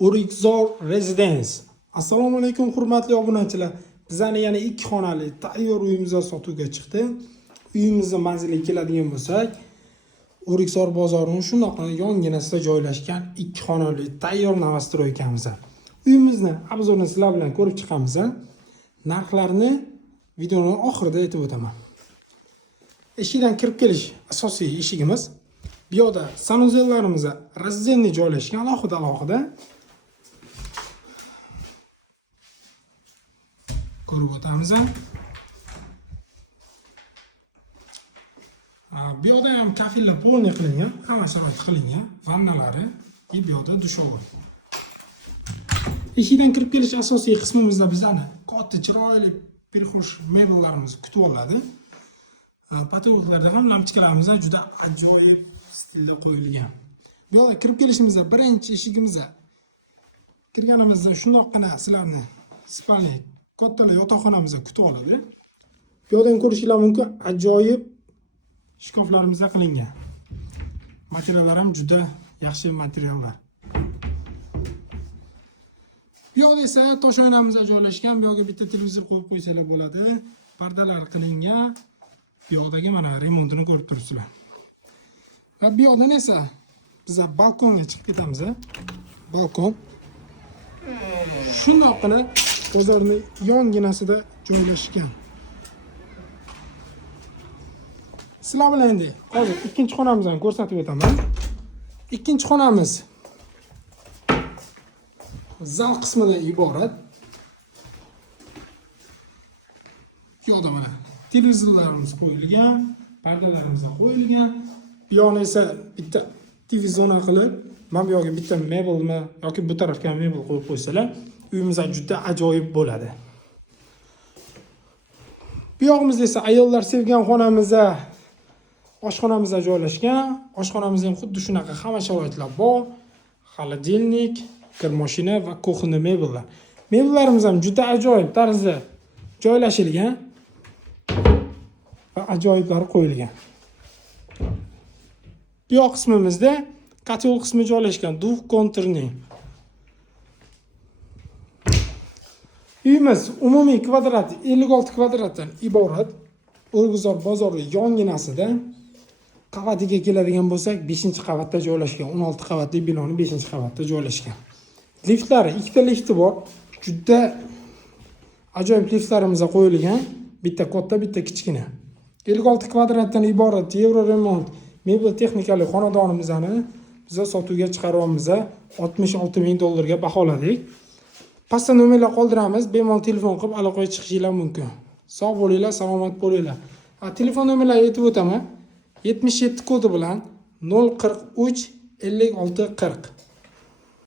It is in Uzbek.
O'rikzor Residence. Assalomu alaykum hurmatli obunachilar. Bizning yana 2 xonali tayyor uyimiz sotuvga chiqdi. Uyimizning manziliga keladigan bo'lsak, O'rikzor bozorining shundoq yonginasida joylashgan 2 xonali tayyor novostroykamiz. Uyimizni obzorini sizlar bilan ko'rib chiqamiz. Narxlarni videoning oxirida aytib o'taman. Eshikdan kirib kelish asosiy eshigimiz. Bu yerda sanuzellarimiz razdenli joylashgan alohida. Ko'rib o'tamiz. Bu yerda ham kafillar polni qilingan, hamma sharoit qilingan, vannalari, bu yerda dushovi. Eshikdan kirib kelish asosiy qismimizda bizani katta chiroyli pirxush mebellarimiz kutib oladi. Patologlarda ham lampochkalarimiz juda ajoyib stilda qo'yilgan. Bu yerda kirib kelishimizda birinchi eshigimizda kirganimizda shundoqqina sizlarni spalni kattalar yotoqxonamiz kutib oladi. Bu yerdan ko'rishingiz mumkin, ajoyib shkaflarimiz qilingan. Materiallar ham juda yaxshi materiallar. Bu yerda esa tosh oynamiz joylashgan. Bu yerga bitta televizor qo'yib qo'ysalar bo'ladi. Pardalar qilingan. Bu yerdagi mana remontini ko'rib turibsizlar. Va bu yerdan esa biz balkonga chiqib ketamiz. Balkon shundoqqina bozorning yonginasida joylashgan. Sizlar bilan endi hozir ikkinchi xonamizni ko'rsatib o'taman. Ikkinchi xonamiz zal qismidan iborat. Bu yerda mana televizorlarimiz qo'yilgan, pardalarimiz qo'yilgan. Bu yerda esa bitta TV zona qilib, mana bu yerga bitta mebelmi yoki bu tarafga mebel qo'yib qo'ysalar, uyimiz juda ajoyib bo'ladi. Bu yog'imizda esa ayollar sevgan xonamiz, oshxonamiz joylashgan. Oshxonamizda ham xuddi shunaqa hamma sharoitlar bor. Xolodilnik, kir mashina va kuxna mebellar. Mebellarimiz ham juda ajoyib tarzda joylashilgan va ajoyiblar qo'yilgan. Bu yoq qismimizda kotel qismi joylashgan, duv konturning. Uyimiz umumiy kvadrati 56 kvadratdan iborat. O'rikzor bozori yonginasida. Qavatiga keladigan bo'lsak, 5-qavatda joylashgan. 16 qavatli binoning 5-qavatda joylashgan. Liftlari, ikkita lifti bor. Juda ajoyib liftlarimiz qo'yilgan. Bitta katta, bitta kichkina. 56 kvadratdan iborat Euro remont mebel texnikali xonadonimizni biz sotuvga chiqaryapmiz. $66,000 ga baholadik. Pastda nomerlar qoldiramiz. Bemalol telefon qilib aloqaga chiqishingiz mumkin. Sog' bo'linglar, salomat bo'linglar. Telefon nomerlarini aytib o'taman. 77 kodi bilan 043 56 40.